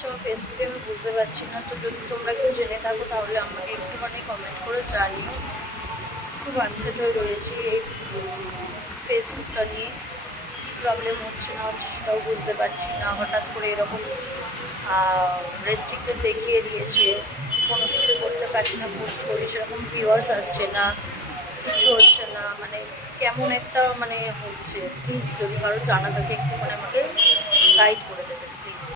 হচ্ছে আমার ফেসবুকে, আমি বুঝতে পারছি না। তো যদি তোমরা কেউ জেনে থাকো তাহলে আমাকে একটুখানি কমেন্ট করে জানিও। খুব আনসেট হয়ে রয়েছি এই ফেসবুকটা নিয়ে। প্রবলেম হচ্ছে না হচ্ছে সেটাও বুঝতে পারছি না। হঠাৎ করে এরকম রেস্ট্রিক্টেড দেখিয়ে দিয়েছে, কোনো কিছু করতে পারছি না, পোস্ট করি সেরকম ভিউয়ার্স আসছে না, কিছু হচ্ছে না। মানে কেমন একটা মানে হচ্ছে। প্লিজ যদি কারো জানা থাকে একটু মানে আমাকে গাইড করে